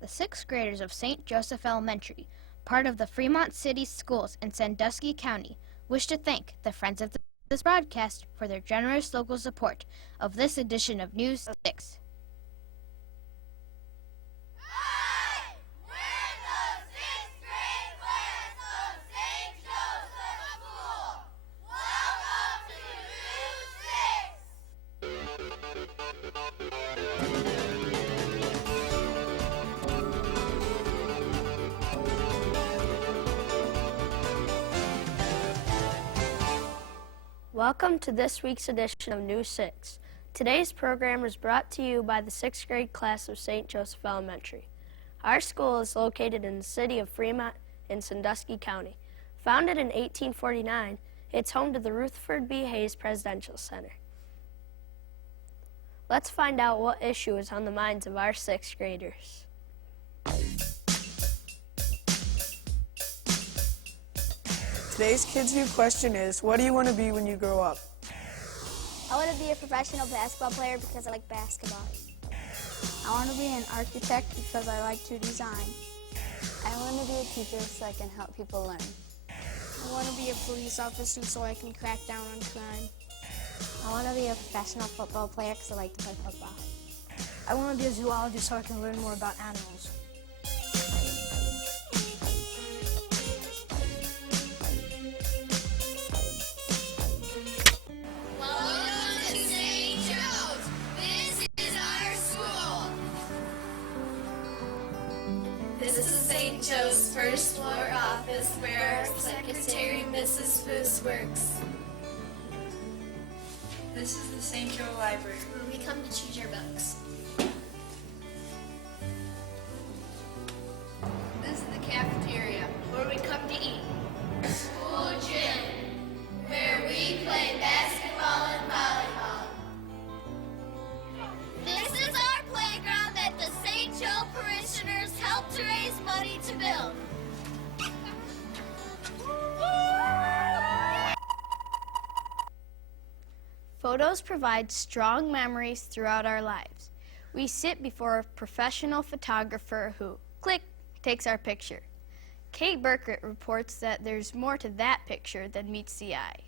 The sixth graders of St. Joseph Elementary, part of the Fremont City Schools in Sandusky County, wish to thank the friends of this broadcast for their generous local support of this edition of News 6. Welcome to this week's edition of News 6. Today's program is brought to you by the 6th grade class of St. Joseph Elementary. Our school is located in the city of Fremont in Sandusky County. Founded in 1849, it's home to the Rutherford B. Hayes Presidential Center. Let's find out what issue is on the minds of our 6th graders. Today's Kids View question is, what do you want to be when you grow up? I want to be a professional basketball player because I like basketball. I want to be an architect because I like to design. I want to be a teacher so I can help people learn. I want to be a police officer so I can crack down on crime. I want to be a professional football player because I like to play football. I want to be a zoologist so I can learn more about animals. This is St. Joe's first floor office where our secretary, Mrs. Foos, works. This is the St. Joe Library, where we come to choose our books. This is the cafeteria, where we come to eat. School gym, where we play basketball and volleyball. This is our playground that the St. Joe parishioners help to raise money to build. Photos provide strong memories throughout our lives. We sit before a professional photographer who, click, takes our picture. Kate Burkett reports that there's more to that picture than meets the eye.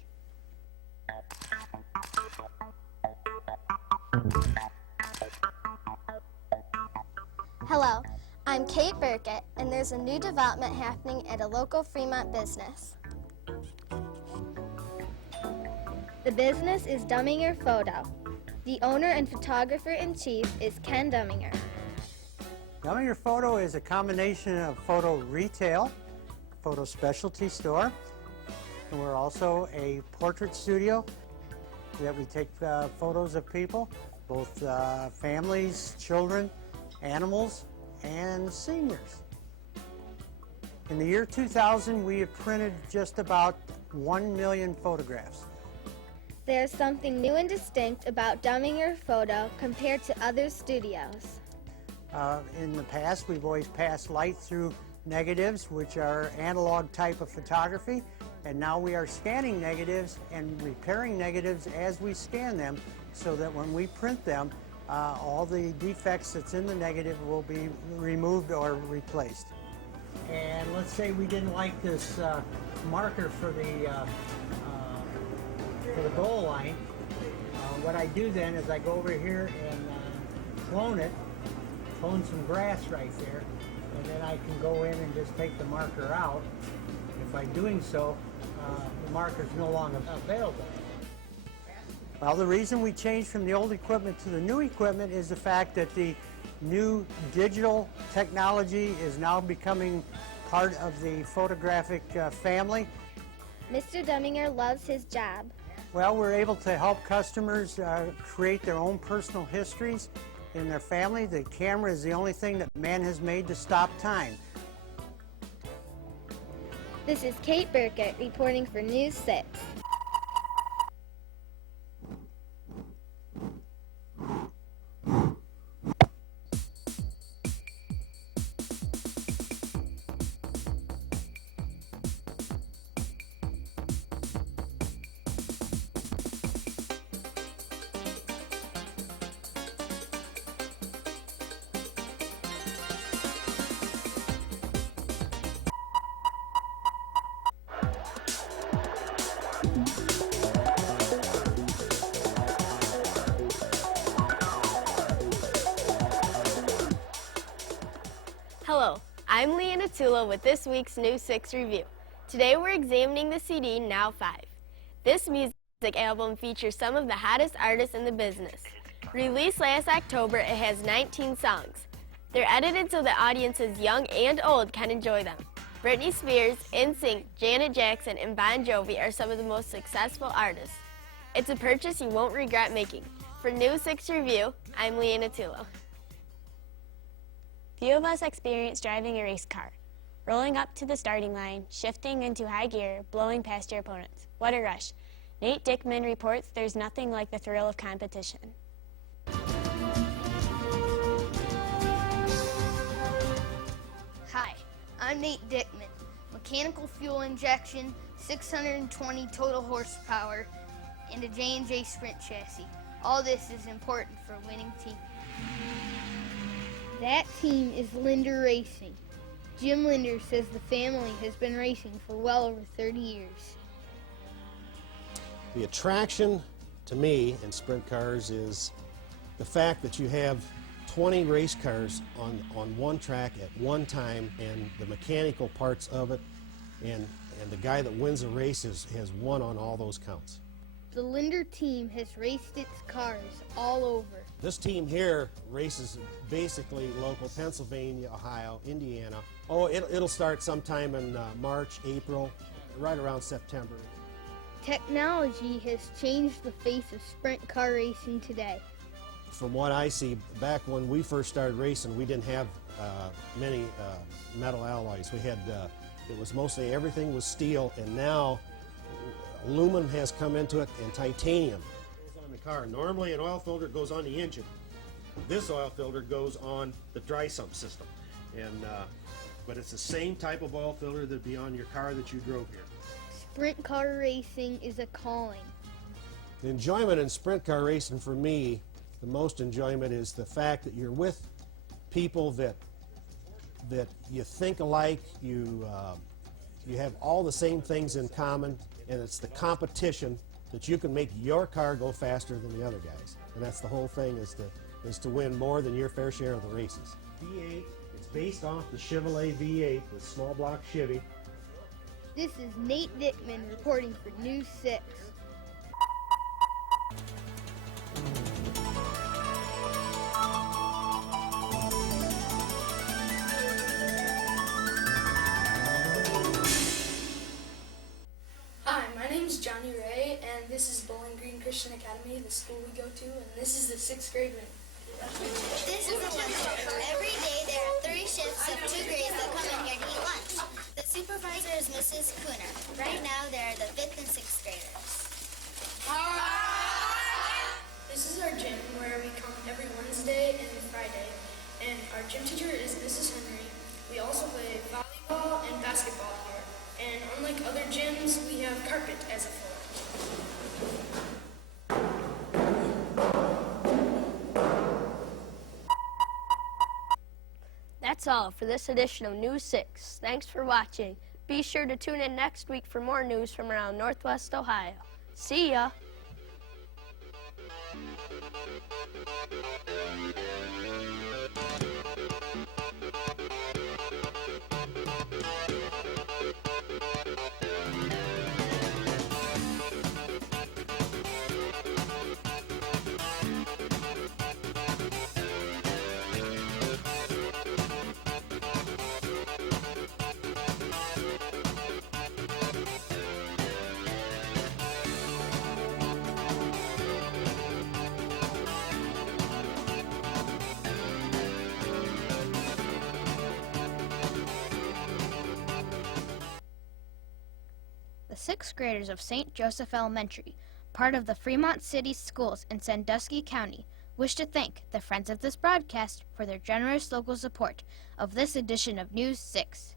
Hello, I'm Kate Burkett, and there's a new development happening at a local Fremont business. The business is Dumminger Photo. The owner and photographer-in-chief is Ken Dumminger. Dumminger Photo is a combination of photo retail, photo specialty store, and we're also a portrait studio that we take photos of people, both families, children, animals, and seniors. In the year 2000, we have printed just about 1 million photographs. There's something new and distinct about Dumminger Photo compared to other studios. In the past, we've always passed light through negatives, which are analog type of photography, and now we are scanning negatives and repairing negatives as we scan them, so that when we print them, all the defects that's in the negative will be removed or replaced. And let's say we didn't like this marker for the goal line. What I do then is I go over here and clone some grass right there, and then I can go in and just take the marker out. If by doing so, the marker is no longer available. Well, the reason we changed from the old equipment to the new equipment is the fact that the new digital technology is now becoming part of the photographic family. Mr. Dumminger loves his job. Well, we're able to help customers create their own personal histories in their family. The camera is the only thing that man has made to stop time. This is Kate Burkett reporting for News 6. Hello, I'm Leanna Tula with this week's New 6 Review. Today we're examining the CD Now 5. This music album features some of the hottest artists in the business. Released last October, it has 19 songs. They're edited so that audiences young and old can enjoy them. Britney Spears, NSYNC, Janet Jackson, and Bon Jovi are some of the most successful artists. It's a purchase you won't regret making. For New 6 Review, I'm Leanna Tula. Few of us experience driving a race car. Rolling up to the starting line, shifting into high gear, blowing past your opponents. What a rush. Nate Dickman reports there's nothing like the thrill of competition. Hi, I'm Nate Dickman. Mechanical fuel injection, 620 total horsepower, and a J&J Sprint chassis. All this is important for a winning team. That team is Linder Racing. Jim Linder says the family has been racing for well over 30 years. The attraction to me in sprint cars is the fact that you have 20 race cars on one track at one time, and the mechanical parts of it, and the guy that wins the race has won on all those counts. The Linder team has raced its cars all over. This team here races basically local Pennsylvania, Ohio, Indiana. Oh, it'll start sometime in March, April, right around September. Technology has changed the face of sprint car racing today. From what I see, back when we first started racing, we didn't have many metal alloys. We had, it was mostly everything was steel, and now aluminum has come into it, and titanium goes on the car. Normally an oil filter goes on the engine. This oil filter goes on the dry sump system, and but it's the same type of oil filter that'd be on your car that you drove here. Sprint car racing is a calling. The enjoyment in sprint car racing for me, the most enjoyment is the fact that you're with people that you think alike, you have all the same things in common, and it's the competition that you can make your car go faster than the other guys. And that's the whole thing, is to win more than your fair share of the races. V8, it's based off the Chevrolet V8 with small block Chevy. This is Nate Dickman reporting for News 6. Hi, my name is Johnny Ray, and this is Bowling Green Christian Academy, the school we go to, and this is the 6th grade wing. This is a lunchroom. Every day there are 3 shifts of 2 grades that come in here to eat lunch. The supervisor is Mrs. Cooner. Right now there are the 5th and 6th graders. This is our gym where we come every Wednesday and Friday, and our gym teacher is Mrs. Henry. We also play volleyball and basketball here, and unlike other gyms, we have carpet as a floor. That's all for this edition of News 6. Thanks for watching. Be sure to tune in next week for more news from around Northwest Ohio. See ya! The 6th graders of St. Joseph Elementary, part of the Fremont City Schools in Sandusky County, wish to thank the friends of this broadcast for their generous local support of this edition of News 6.